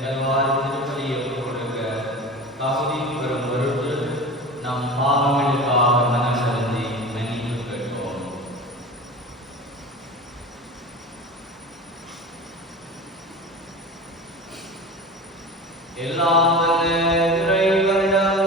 கல்வாரி திருப்பலியை கொடுக்க தகுதி பெறும் பொருட்டு நம் பாவங்களுக்காக மனம் வருந்தி மன்னிப்பு கேட்போம். எல்லாம் வல்ல இறைவனிடம்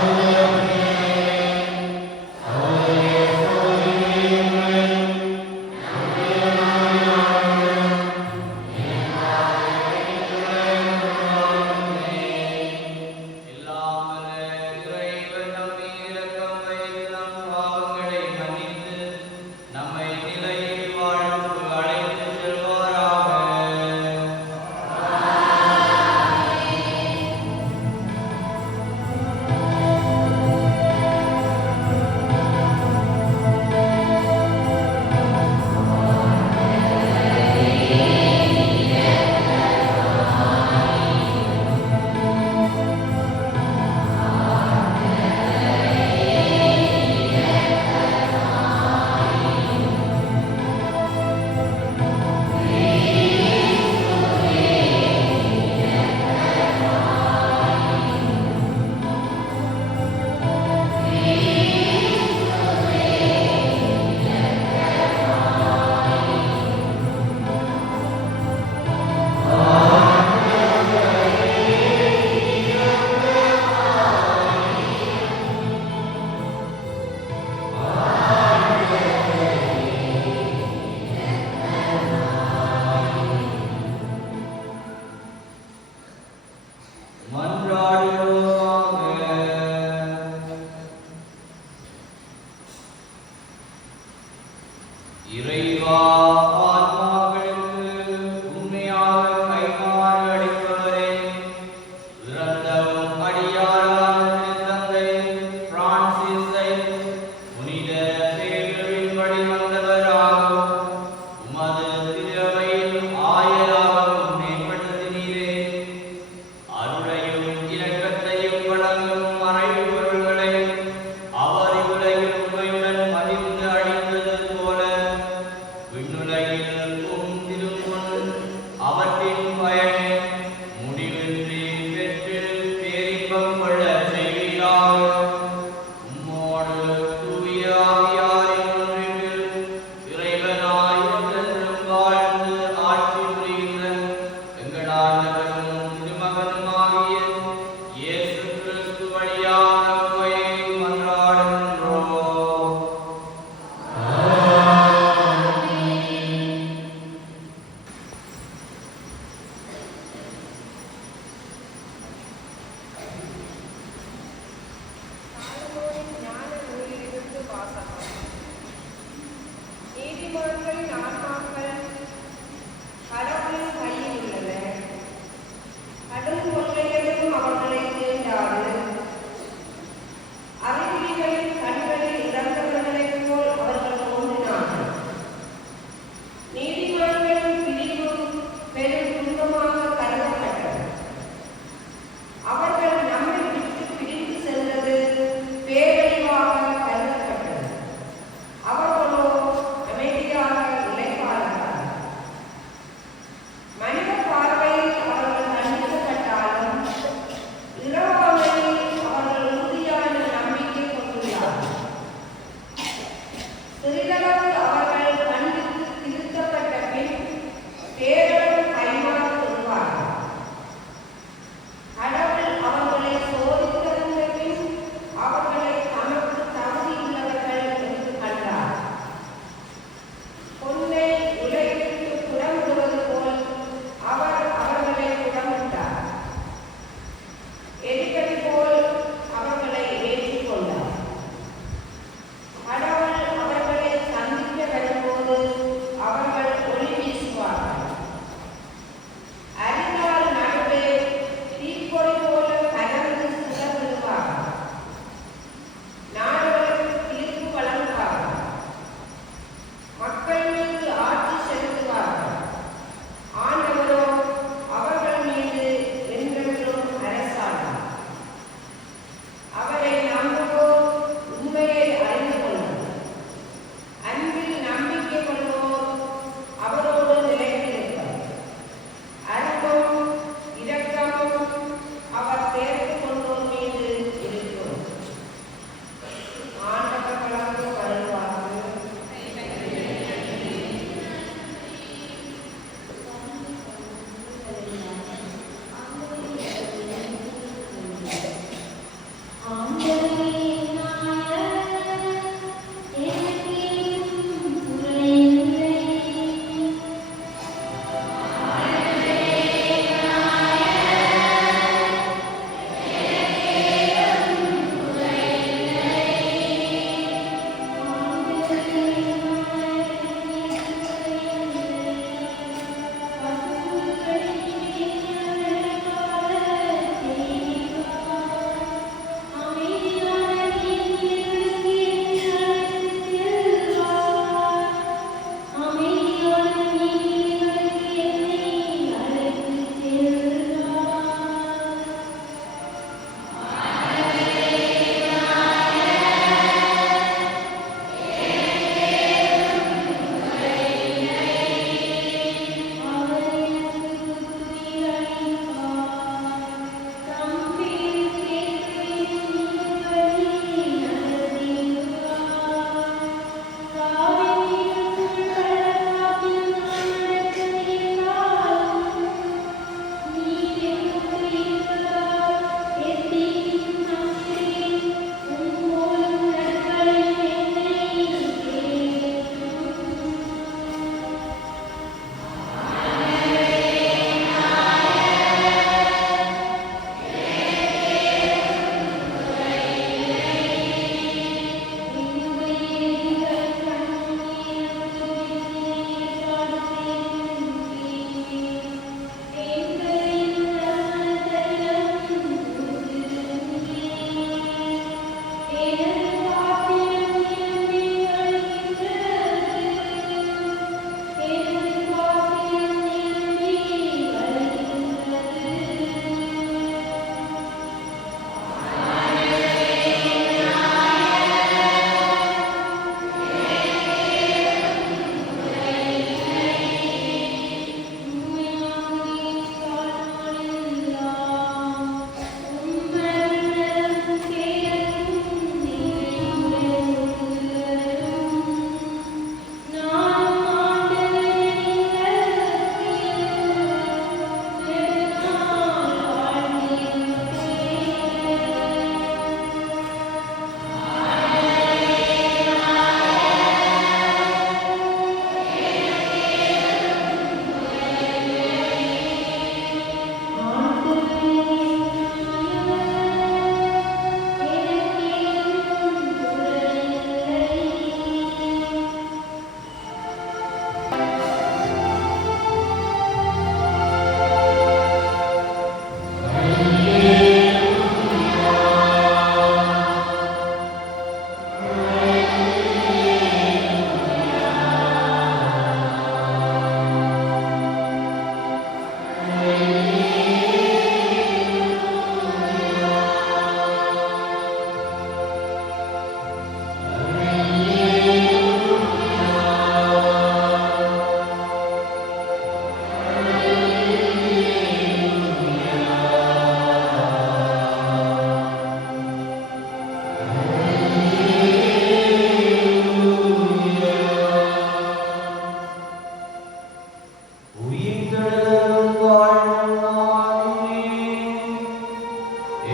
Amen.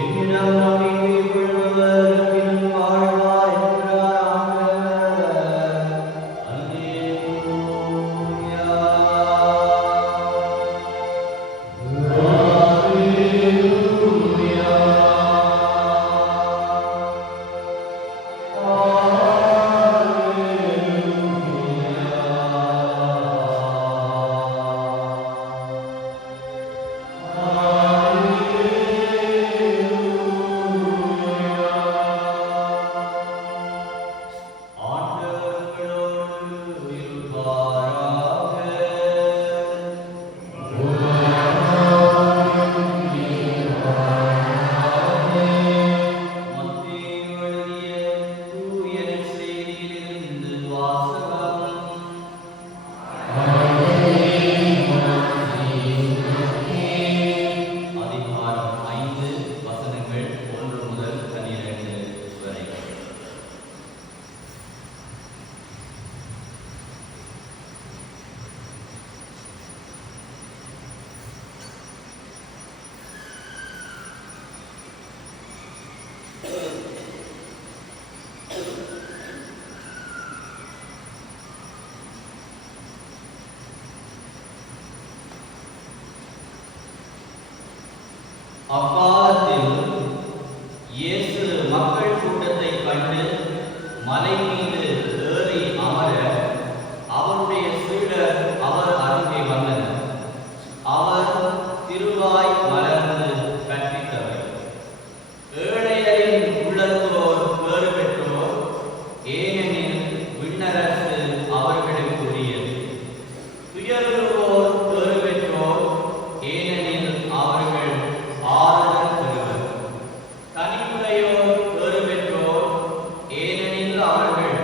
என்னிடம் நம்பிக்கை கொள்பவர் பின் வாழ்வார் என்கிறார் ஆண்டவர். அல்லேலூயா. அக்காலத்தில் இயேசு மக்கள் கூட்டத்தை கண்டு மலை மீது ஏறி அமர அவருடைய சீடர் அவர் அருகே வந்தனர். அவர் திருவாய் மலர்ந்து கற்பித்தவர். ஏழையரின் உள்ளத்தோர் பேறு பெற்றோர், ஏனெனில் விண்ணரசு அவர்களுக்கு உரியது. துயருவோர் பேறு பெற்றோர், ஏனெனில் அவர்கள் ஆறுதல் பெறுவர். கனிவுடையோர் பேறு பெற்றோர், ஏனெனில் அவர்கள்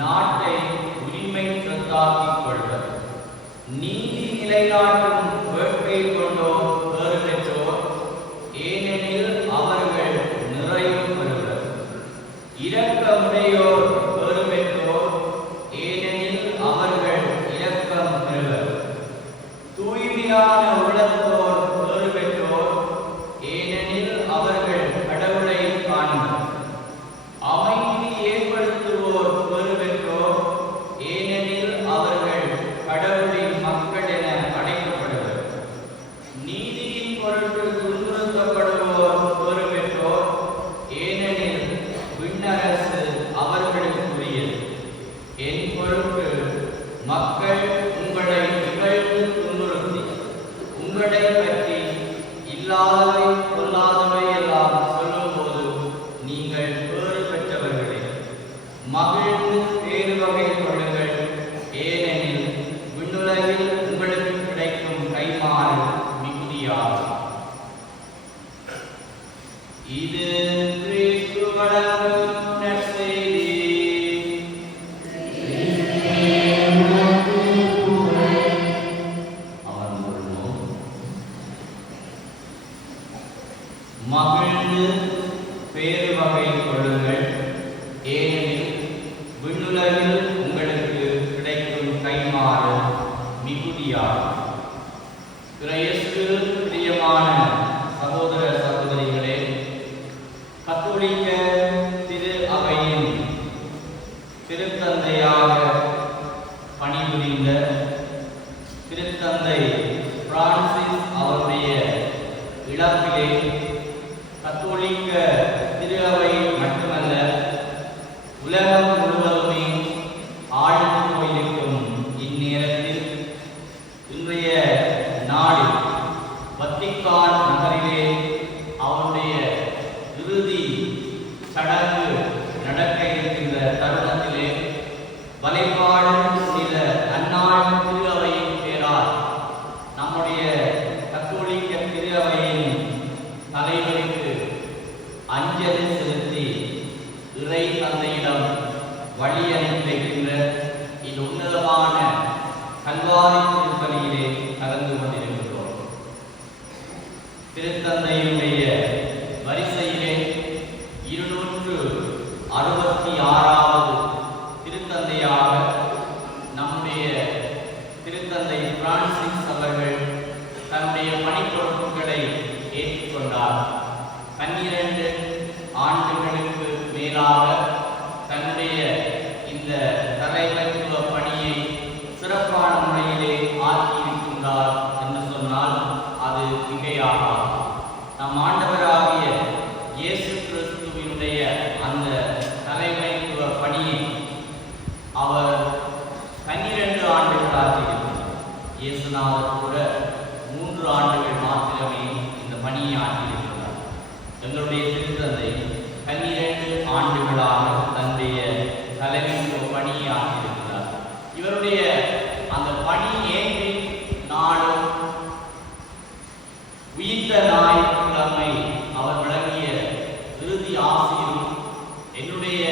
நாட்டை உரிமை சொத்தாக்கிக் கொள்வர். நீதி நிலைநாட்டும் வேட்கை கொண்டோர் பேறு பெற்றோர், ஏனெனில் அவர்கள் நிறைவு பெறுவர். இரக்கமுடையோர் பேறு பெற்றோர், ஏனெனில் அவர்கள் இரக்கம் பெறுவர். தூய்மையான உள்ளத்தோர் பேறு பெற்றோர், ஏனெனில் அவர்கள் கடவுளை காண்பர். அமைதி ஏற்படுத்துவோர் பேறு பெற்றோர், ஏனெனில் அவர்கள் கடவுளின் மக்கள் என அழைக்கப்படுவர். நீதியின் பொருட்டு துன்புறுத்தப்படுவோர் பேறு பெற்றோர், ஏனெனில் விண்ணரசு அவர்களுக்கு உரியது. என் பொருட்டு மக்கள் உங்களை இகழ்ந்து துன்புறுத்தி உங்களை பற்றி இல்லாதவை பொல்லாதவை எல்லாம் சொல்லும்போது நீங்கள் பேறு பெற்றவர்களே. மகிழ்ந்து பேறு வகை கொள்ளுங்கள், ஏனெனில் விண்ணுலகில் உங்களுக்கு கிடைக்கும் கைமாறு மிகுதியாகும். இது கிறிஸ்து வழங்கும் நற்செய்தி. அமர்ந்துள்ளோம். மகிழ்ந்து பேறு வகை கொள்ளுங்கள், ஏனெனில் விண்ணுலகில் உங்களுக்கு கிடைக்கும் கைமாறு மிகுதியாகும். இயேசுவில் பிரியமான சகோதர சகோதரிகளே, கத்தோலிக்க திரு அவையின் திருத்தந்தையாக பணிபுரிந்த திருத்தந்தை பிரான்சிஸ் அவருடைய இழப்பிலே கத்தோலிக்க திரு அவை மட்டுமல்ல, உலகம் முழுவதுமே ஆழ்ந்து போயிருக்கும் இந்நேரத்தில் இன்றைய நாளில் வத்திக்கான் நகரிலே அவருடைய இறுதி சடங்கு நடக்க இருக்கின்ற தருணத்திலே வலைப்பாடு புனித அன்னாள் திரு அவையின் பேரால் நம்முடைய கத்தோலிக்க திரு அவையின் தலைவருக்கு அஞ்சலி செலுத்தி இறை தந்தையிடம் வழி அனுப்பி வைக்கின்ற இந்த உன்னதமான கல்வாரி திருப்பலியிலே கலந்து கொண்டிருக்கிறோம். திருத்தந்தையுடைய வரிசையிலே 266வது திருத்தந்தையாக நம்முடைய திருத்தந்தை பிரான்சிஸ் அவர்கள் தன்னுடைய பணிப்பொறுப்புகளை ஏற்றுக்கொண்டார். 12 ஆண்டுகளுக்கு மேலாக தன்னுடைய இந்த தலைமைத்துவ பணியை சிறப்பான முறையிலே ஆக்கியிருக்கின்றார் என்று சொன்னால் அது மிகையாகாது. நம் ஆண்டவராகிய இயேசு கிறிஸ்துவினுடைய அந்த தலைமைத்துவ பணியை அவர் 12 ஆண்டுகள் ஆற்றியிருக்கிறார். இயேசுநாதர் கூட 3 ஆண்டுகள் மாத்திரமே இந்த பணியை ஆற்றியிருக்கிறார். எங்களுடைய திருத்தந்தை 12 ஆண்டுகளாக தன்னுடைய தலைமைத்துவ பணியை ஆற்றியிருக்கிறார். இவருடைய அந்த பணி ஏற்றி நாளும் உயிர்த்த ஞாயிற்றுக்கிழமை அவர் வழங்கிய இறுதி ஆசியும் என்னுடைய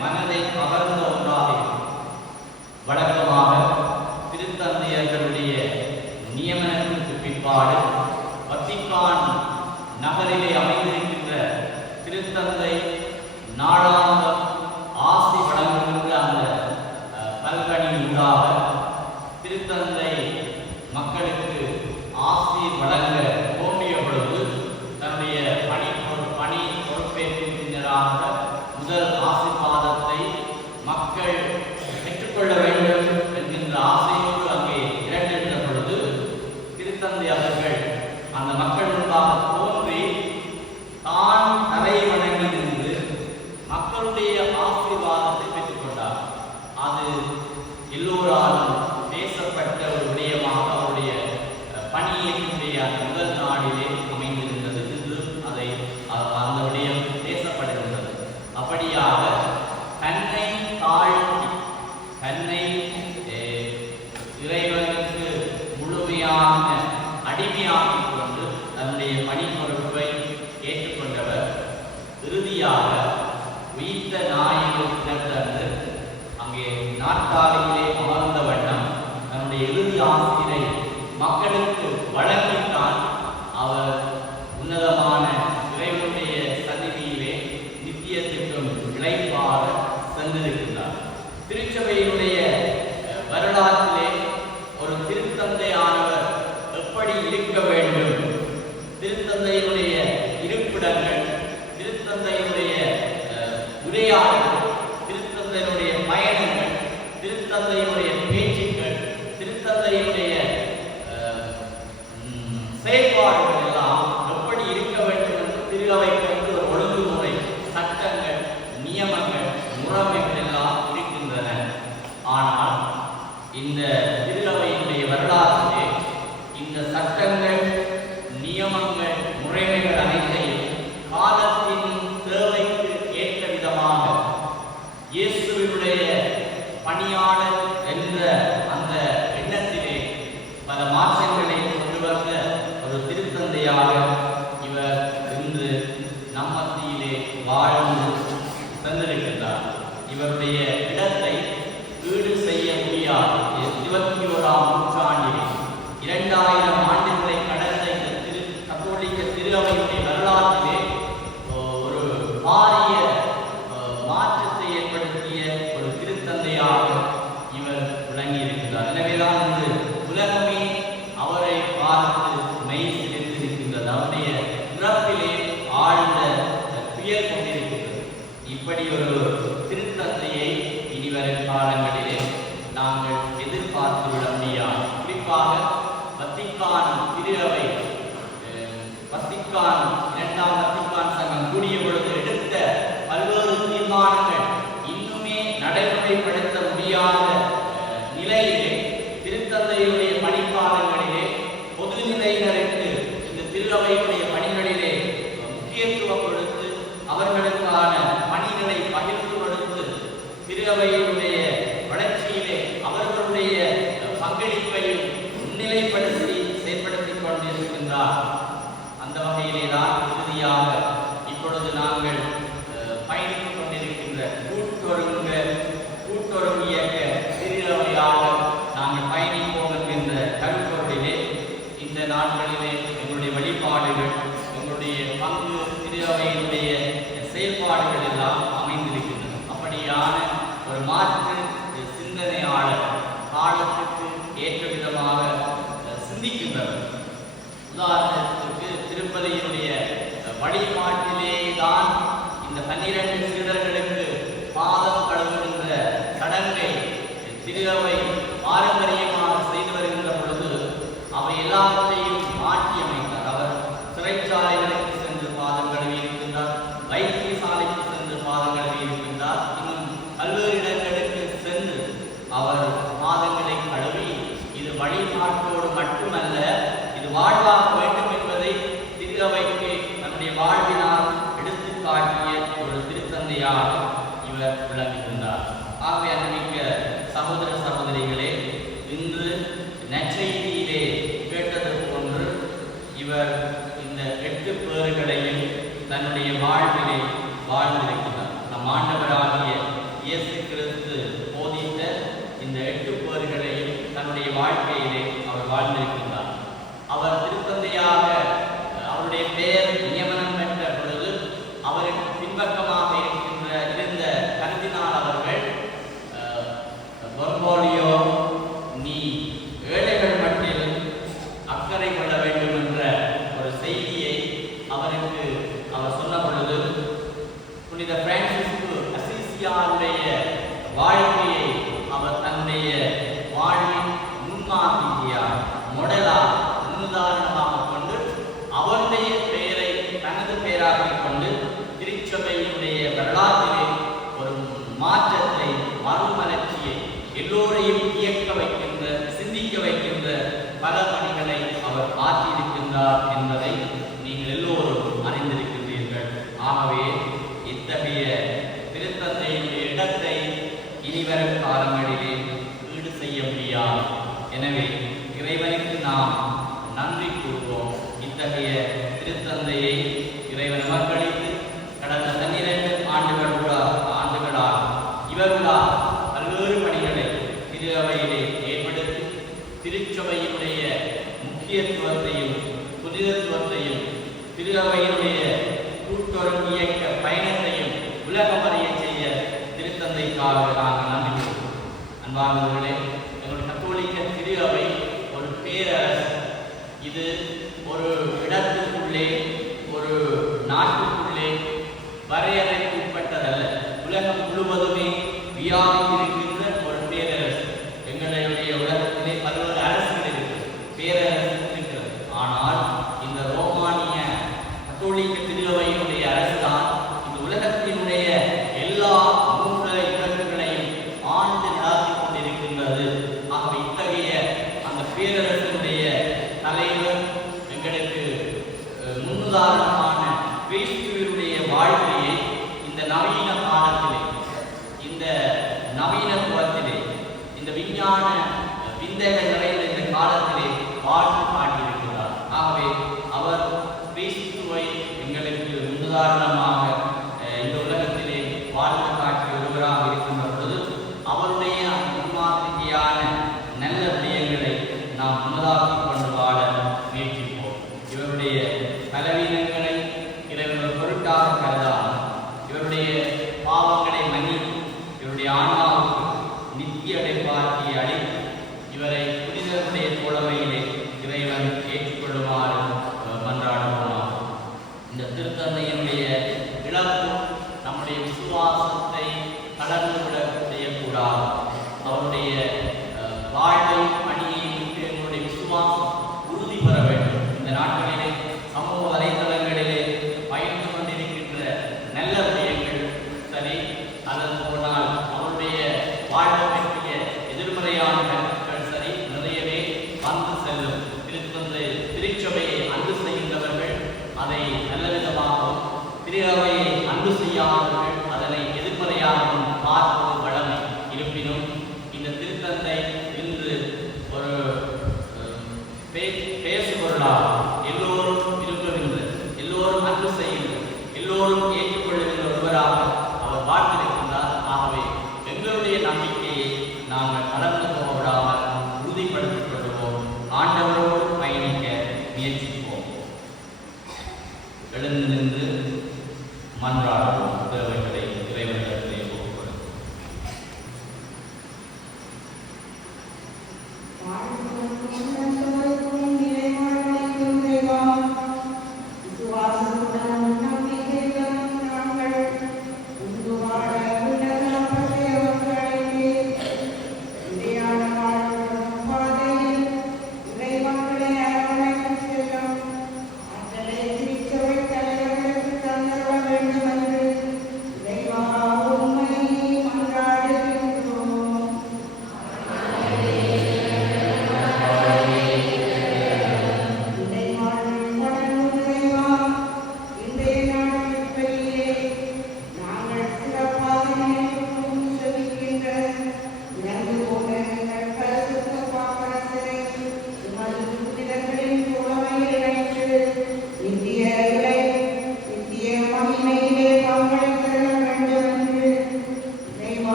மனதை கவர்ந்த ஒன்றாக இருக்கும். வழக்கமாக திருத்தந்தையர்களுடைய நியமனத்திற்கு பிற்பாடு வத்திக்கான் நகரிலே அமைந்திருக்கின்ற திருத்தந்தை நாளாந்தம் ஆசி வழங்குகின்ற அந்த பல்கனி ஊடாக திருத்தந்தை மக்களுக்கு ஆசி வழங்க தோன்றிய பொழுது தன்னுடைய பணி பொறுப்பேற்கும் பின்னராக முதல் ஆசீர்வாதத்தை மக்கள் பெற்றுக்கொள்ள வேண்டும் என்கின்ற ஆசையோடு அங்கே இரண்டெடுத்த பொழுது திருத்தந்தை அவர்கள் அந்த மக்கள் முன்பாக தோன்றி தான் தலை வணங்கி நின்று மக்களுடைய ஆசீர்வாதத்தை பெற்றுக்கொண்டார். அது எல்லோராலும் பேசப்பட்ட ஒரு விடயமாக அவருடைய பணியினுடைய முதல் நாளிலே அமைந்திருந்தது. இன்றும் அந்த விடயம் பேசப்படுகின்றது. அப்படியாக தன்னை தாழ்த்தி தன்னை இறைவனுக்கு முழுமையான அடிமையாக்கிக் கொண்டு தன்னுடைய பணி பொறுப்பை ஏற்றுக்கொண்டவர் இறுதியாக உயிர்த்த ஞாயிறு தினத்தன்று அங்கே நாற்காலியிலே அமர்ந்த வண்ணம் தன்னுடைய இறுதி ஆசிரை மக்களுக்கு வழங்கித்தான் அவர் உன்னதமான இறைவனுடைய சந்நிதியிலே நித்தியத்திற்கும் இளைப்பாற சென்றிருக்கிறார். திருச்சபையினுடைய வரலாற்றிலே ஒரு திருத்தந்தையானவர் எப்படி இருக்க வேண்டும், திருத்தந்தையினுடைய இருப்பிடங்கள், திருத்தந்தையினுடைய உரையாடல்கள், திருத்தந்தையினுடைய பயணங்கள், திருத்தந்தையினுடைய பேச்சுக்கள், திருத்தந்தையினுடைய செயல்பாடுகள் எல்லாம் எப்படி இருக்க வேண்டும் என்று திருவைக்கு ஒரு ஒழுங்குமுறை, சட்டங்கள், நியமங்கள், முறைமைகள் எல்லாம் இருக்கின்றன. ஆனால் இந்த திருவையினுடைய வரலாற்றிலே இந்த சட்டங்கள், நியமங்கள், முறைமைகள் அனைத்தையும் காலத்தின் தேவைக்கு ஏற்ற விதமாக இயேசுவினுடைய பணியாளர் என்ற அந்த எண்ணத்திலே பல மாற்றங்களை கொண்டு வந்த ஒரு திருத்தந்தையாக இவர் இன்று நம் மத்தியிலே வாழ்ந்து தந்திருக்கின்றார். இவருடைய இடத்தை ஈடு செய்ய முடியாது. 21ஆம் நூற்றாண்டிலே 2000 ஆண்டுகளை கடந்த இந்த கத்தோலிக்க திருஅவையுடைய வரலாற்றிலே ஒரு பாரிய மாற்றத்தை ஏற்படுத்திய ஒரு திருத்தந்தையாக இவர் விளங்கி இருக்கிறார். எனவேதான் இன்று உலகமே அவரை பார்த்து மெய் சிலிர்த்திருக்கின்றது. அவருடைய பிறப்பிலே ஆழ்ந்த துயர் கொண்டிருக்கின்றது. இப்படி ஒரு திருத்தந்தையை இனிவரும் காலங்களிலே நாங்கள் எதிர்பார்த்து விட முடியாது. குறிப்பாக வத்திக்கான் திருஅவை, வத்திக்கான் 2ஆம் வத்திக்கான் சங்கம் கூடிய பொழுது எடுத்த பல்வேறு தீர்மானங்கள் இன்னுமே நடைமுறைப்படுத்த முடியாத நிலையிலே திருத்தந்தையுடைய பணிக்காலங்களிலே பொதுநிலையினருக்கு இந்த திருஅவையுடைய பணிகளிலே முக்கியத்துவம் கொடுத்து அவர்களுக்கான பணிகளை பகிர்ந்து கொடுத்து திருஅவையுடைய வளர்ச்சியிலே அவர்களுடைய பங்களிப்பையும் முன்னிலைப்படுத்தி செயல்படுத்திக் கொண்டிருக்கின்றார். அந்த வகையிலே தான் இறுதியாக இப்பொழுது நாங்கள் பயணித்துக் கொண்டிருக்கின்ற கூட்டொருங்கு இயக்க திருஅவையாக நாங்கள் பயணிப்போம் என்கின்ற கருப்பொருளிலே இந்த நாட்களிலே எங்களுடைய வழிபாடுகள், எங்களுடைய பங்கு, திருஅவையினுடைய செயல்பாடுகள் எல்லாம் அமைந்திருக்கின்றன. அப்படியான ஒரு மாற்று சிந்தனையாளர், காலத்துக்கு ஏற்ற விதமாக சிந்திக்கின்றனர். உதாரணத்திற்கு திருப்பதியினுடைய வழிபாட்டிலே 12 சீடர்களுக்கு பாதம் கழுவுகின்ற சடங்கை திரு அவை பாரம்பரியமாக செய்து வருகின்ற பொழுது அவை எல்லாவற்றையும் மாற்றி அமைத்தார். அவர் சிறைச்சாலைகளுக்கு சென்று பாதம் கழுவி இருக்கின்றார், வைத்தியசாலைக்கு சென்று பாதம் கழுவி இருக்கின்றார், இன்னும் பல்வேறு இடங்களுக்கு சென்று அவர் பாதங்களை கழுவி இது வழிபாட்டோடு மட்டுமல்ல, இது வாழ்வாக வேண்டும் என்பதை திரு அவைக்கு நம்முடைய வாழ்வினால் எடுத்து காட்டிய ஒரு திருத்தந்தையாக இவர் விளங்குகின்றார். ஆகவே அன்பிக்க சகோதர சகோதரிகளே, இன்று நற்செய்தியிலே கேட்டது போன்று இவர் இந்த 8 பேறுகளையும் தன்னுடைய வாழ்விலே வாழ்ந்திருக்கிறார். நம் ஆண்டவராகிய இயேசு கிறிஸ்து போதித்த இந்த 8 பேறுகளையும் தன்னுடைய வாழ்க்கையிலே அவர் வாழ்ந்திருக்கிறார். அவர் திருத்தந்தையாக அவருடைய பெயர் நியமனம் பெற்ற பொழுது அவருக்கு பின்பக்கமாக இருந்த கர்தினால் அவர்கள் பொர்கோலியோ, நீ ஏழைகள் மட்டில் அக்கறை கொள்ள வேண்டும் என்ற ஒரு செய்தியை அவருக்கு அவர் சொன்ன பொழுது புனித பிரான்சிஸ்கு அசிசியாருடைய வாழ்க்கையை அவர் தன்னுடைய வாழ்வின் முன்மாதிரியாக மொடலாக முன்னுதாரணமாக கொண்டு அவருடைய பெயரை தனது பெயராக்கிக் கொண்டு திருச்சபையினுடைய வரலாற்றிலே ஒரு மாற்றத்தை, மறுமலர்ச்சியை, எல்லோரையும் இயக்க வைக்கின்ற, சிந்திக்க வைக்கின்ற பல பணிகளை அவர் ஆற்றியிருக்கின்றார் என்பதை நீங்கள் எல்லோரும் அறிந்திருக்கின்றீர்கள். ஆகவே இத்தகைய திருத்தந்தையினுடைய இடத்தை இனிவரும் காலங்களிலே ஈடு செய்ய முடியாது. எனவே இறைவனுக்கு நாம் நன்றி கூறுவோம். இத்தகைய திருத்தந்தையை இறைவன் மக்களித்து கடந்த 12 ஆண்டுகளாக இவர்களால் பல்வேறு பணிகளை திரு அவையிலே ஏற்படுத்தி திருச்சபையினுடைய முக்கியத்துவத்தையும் புனிதத்துவத்தையும் திரு அவையினுடைய கூட்டுறவு இயக்க பயணத்தையும் உலகமறிய செய்ய திருத்தந்தைக்காக நாங்கள் நன்றி கூறுவோம். அன்பானவர்களே, எங்களுடைய கத்தோலிக்க திரு அவை ஒரு பேரரசு. இது ஒரு இடத்துக்குள்ளே, ஒரு நாட்டுக்குள்ளே வரையறைக்கு உட்பட்டதல்ல. உலகம் முழுவதுமே வியாபித்திருக்கின்ற ஒரு பேரரசு. எங்களுடைய உலகத்திலே பல்வேறு அரசுகள் இருக்கிறது, பேரரசு இருக்கிறது. ஆனால் இந்த ரோமானிய கத்தோலிக்க திரு அவையினுடைய அரசுதான் இந்த உலகத்தினுடைய எல்லா மூலை உலகங்களையும் ஆண்டு நடத்தி கொண்டிருக்கின்றது. ஆகவே இத்தகைய அந்த பேரரசினுடைய தலைவர் எங்களுக்கு முன்னுதாரணமான கிறிஸ்துவினுடைய வாழ்க்கையை இந்த நவீன காலத்திலே, இந்த நவீனத்துவத்திலே, இந்த விஞ்ஞான விந்தைகள் நிறைந்த இந்த காலத்திலே வாழ்ந்து காட்டியிருக்கிறார். ஆகவே அவர் கிறிஸ்துவை எங்களுக்கு முன்னுதாரணமாக இந்த உலகத்திலே வாழ்ந்து காட்டிய ஒருவராக இருக்கின்ற பொழுது அவருடைய முன்மாதிரியான நல்ல விடயங்களை நாம் முன்னதாக்கி கொண்டு வாழ முயற்சிப்போம். இவருடைய பலவீனங்களை இறைவன் பொருட்டாக கருதாமல் இவருடைய பாவங்களை மன்னித்து இவருடைய ஆன்மாவுக்கு நித்திய இடைப்பாற்றியை அளித்து இவரை புனிதருடைய தோழமையிலே இறைவன் ஏற்றுக்கொள்ளுமாறு மன்றாடுவோமாக. இந்த திருத்தந்தையினுடைய இழப்பு நம்முடைய விசுவாசத்தை கடந்துவிட செய்யக்கூடாது. அவருடைய வாழ்வை பணியை விட்டு எங்களுடைய விசுவாசம் உறுதி பெற வேண்டும். இந்த நாட்களிலே சமூக வலைதளங்களிலே பயந்து கொண்டிருக்கின்ற நல்ல விடயங்கள் சரி, அல்லது போனால் அவருடைய வாழ்வை பற்றிய எதிர்மறையான கருத்துக்கள் சரி நிறையவே வந்து செல்லும். திருச்சபையை அன்பு செய்கின்றவர்கள் அதை நல்ல விதமாகவும், திரு அவையை அன்பு செய்யாதவர்கள் அதனை எதிர்மறையாகவும் பார்ப்பது வழமை. இருப்பினும் இந்த திருத்தந்தை இன்று ஒரு பேசுபொருளாக எல்லோரும் விரும்புகின்ற, எல்லோரும் அன்பு செய்கின்ற, எல்லோரும் ஏற்றுக்கொள்ளுகின்ற ஒருவராக அவர் வாழ்ந்திருக்கின்றார். ஆகவே எங்களுடைய நம்பிக்கையை நாங்கள் கடந்து போகவிடாமல் உறுதிப்படுத்திக் கொள்வோம். ஆண்டவரோடு பயணிக்க முயற்சிப்போம். எழுந்து நின்று மன்றாடுவோம். தேவைகளை இறைவனிடத்திலே ஒப்புக்கொள்வோம்.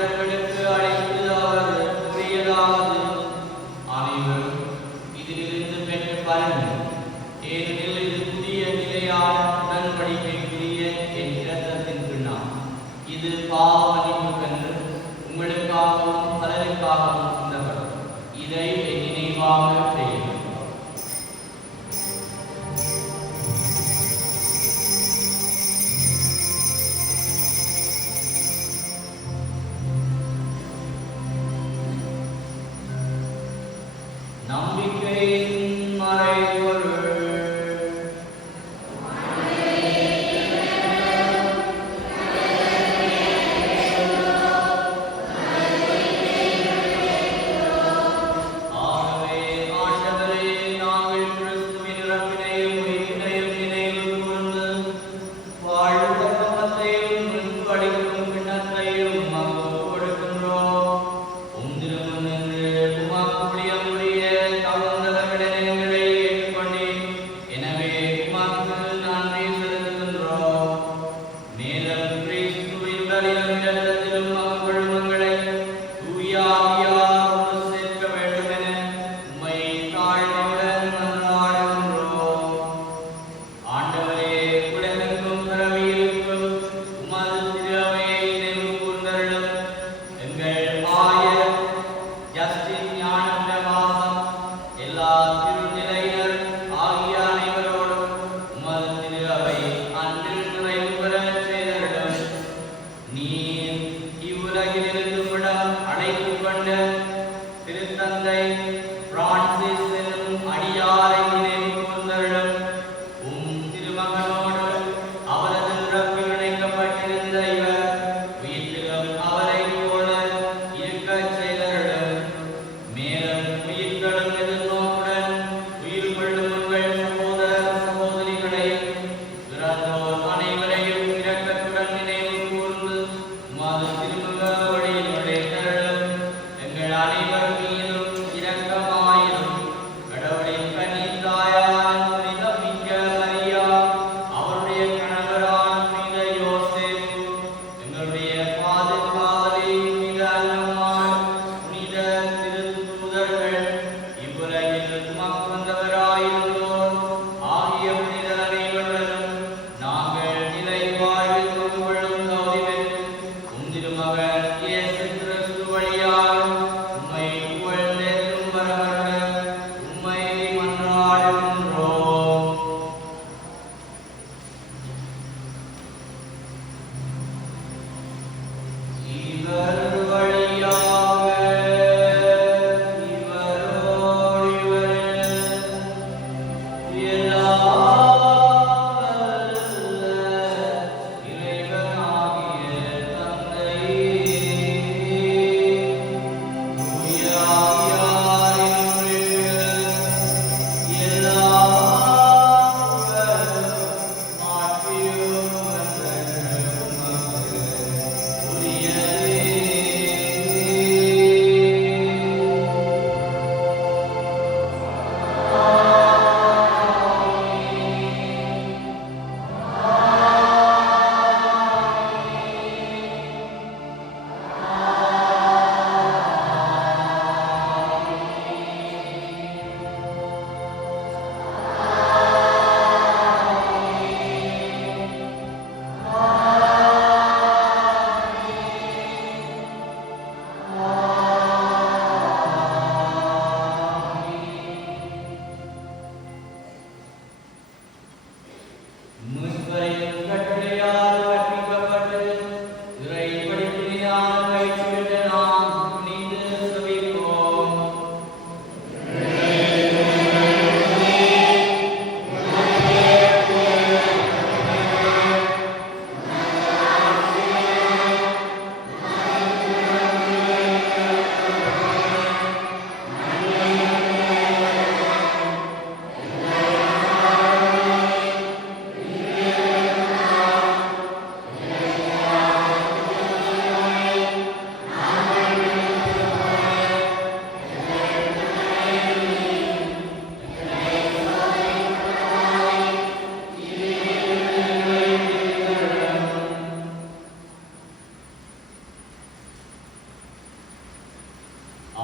இவர்களுக்கு அழைத்து அவர் கூறியதாவது, அனைவரும் இதிலிருந்து பெற்று பலன், ஏனெனில் இது புதிய நிலையான உடன்படிக்கைக்குரிய என் இரத்தத்தின் பின்னால். இது பாவ மன்னிப்புக்கென்று உங்களுக்காகவும் பலருக்காகவும் சிந்தப்படும். இதை என் நினைவாக செய்யுங்கள்.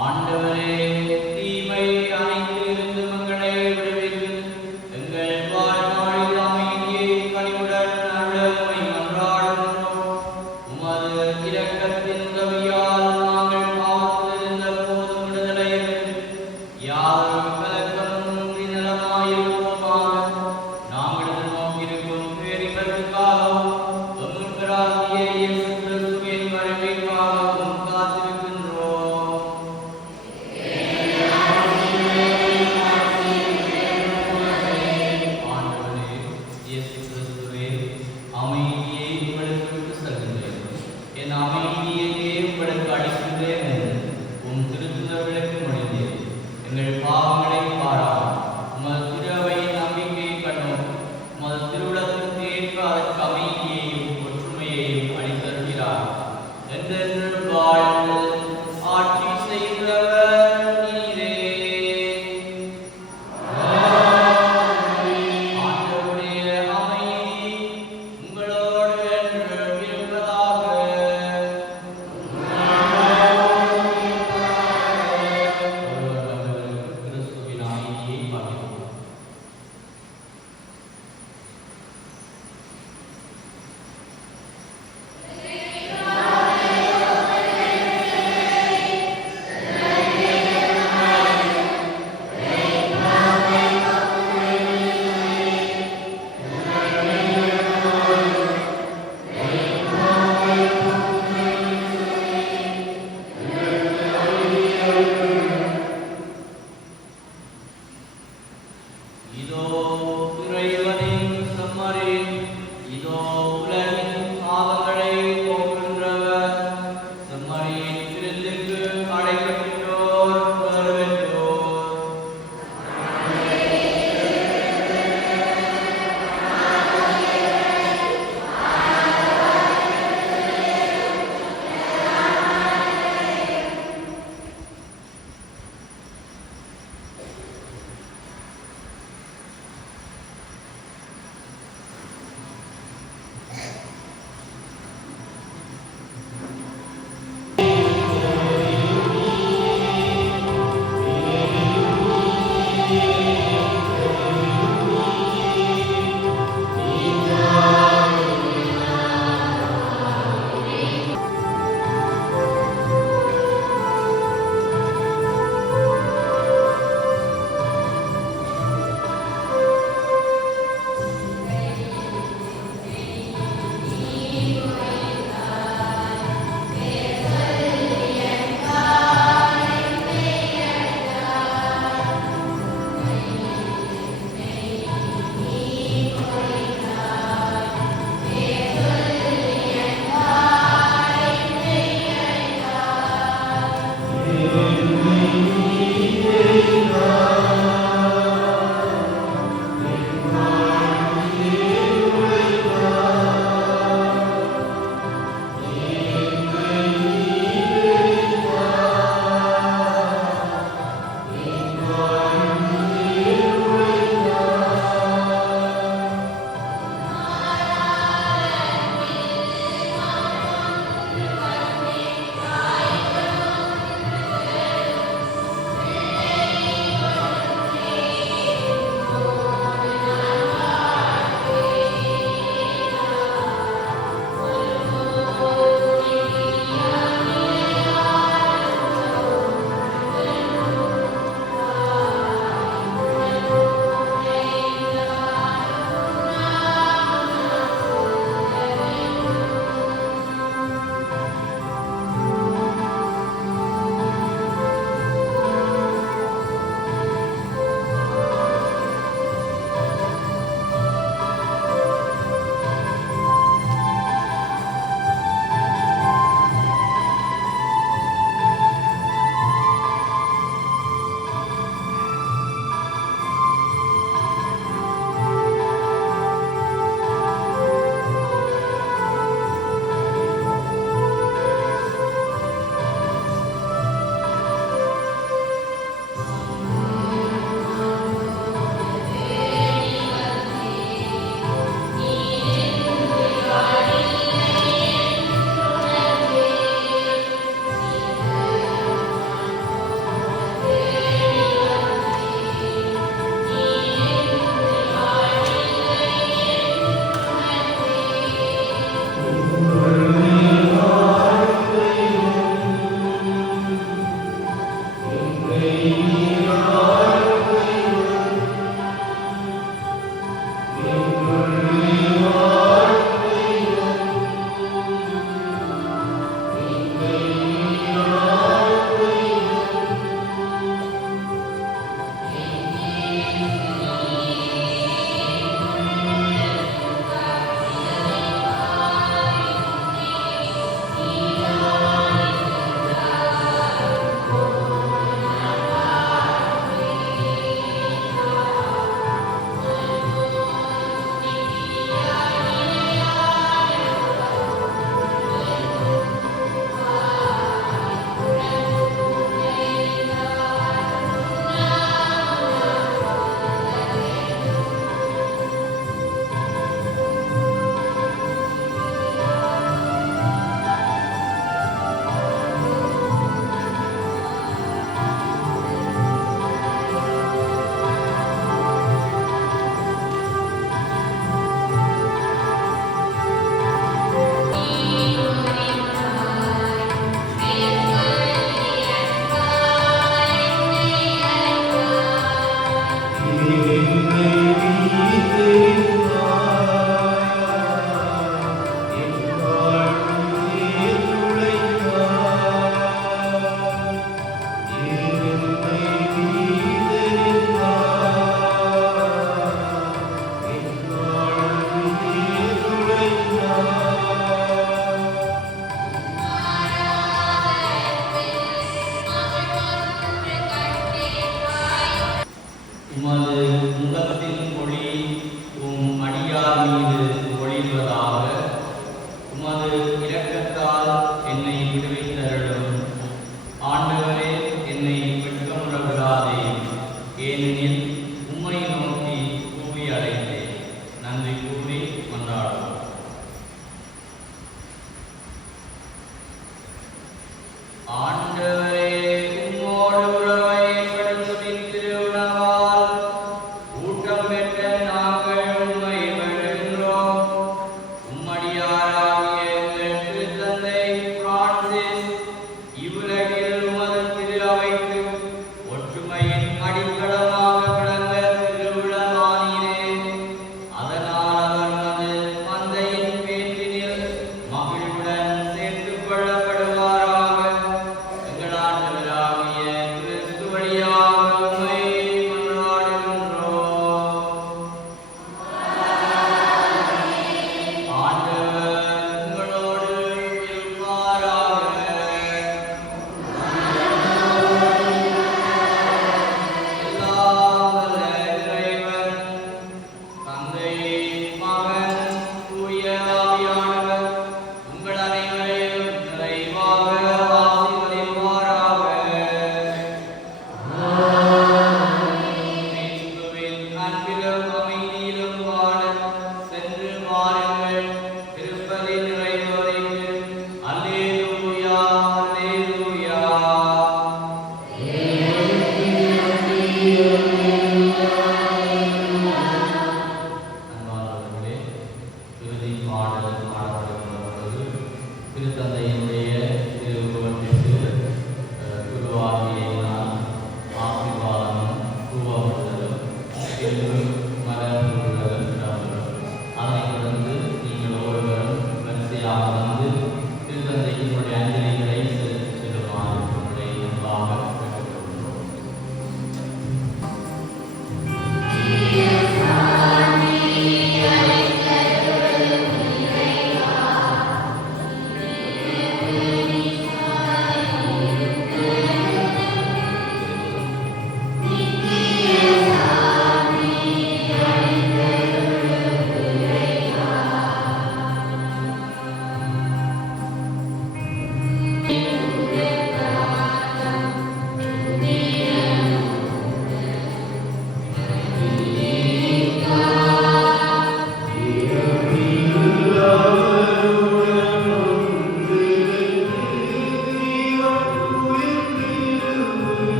ஆண்டவரே, தீமை அனைத்திலிருந்து மக்களை விடுவித்து எங்கள் வாழ்நாளில் அமைதியை கனிவுடன் அருளமை மன்றாடுகிறோம். உமது இரக்கத்தின் உதவியால் நாங்கள் பாவத்திலிருந்த போதும் விடுதலை பெற்று யாரும் கலக்கமின்றி நலமாயிருப்போமாக. நாங்கள் நோக்கியிருக்கும் பேரின்பத்துக்காகவும் மீட்பராகிய இயேசு கிறிஸ்துவின் வருகைக்காகவும் காத்திருக்கின்றோம்.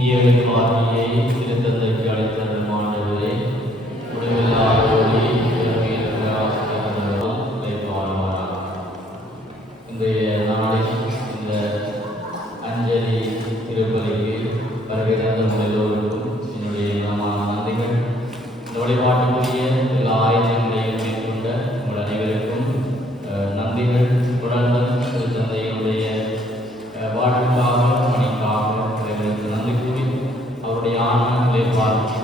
நீதியளின் வார்த்தையை திருத்தந்தைக்கு அளித்தருளும் ஆண்டவரே, முடிவில்லாத ஒளி இயற்கையின் பிரகாசத்தால் வாழ்வாராக. இன்றைய நாளில் இந்த அஞ்சலி திருப்பலிக்கு வருகை தந்த எல்லோருக்கும் என்னுடைய நன்றிகள். இந்த வழிபாட்டுக்குரிய எல்லா ஆயுதங்களையும் மேற்கொண்ட உங்கள் அனைவருக்கும் நன்றிகள். தொடர்ந்து திருத்தந்தையுடைய வாழ்வுக்காக பணிக்காக நன்றி கூறி அவருடைய ஆன்ம நிலைப்பாடு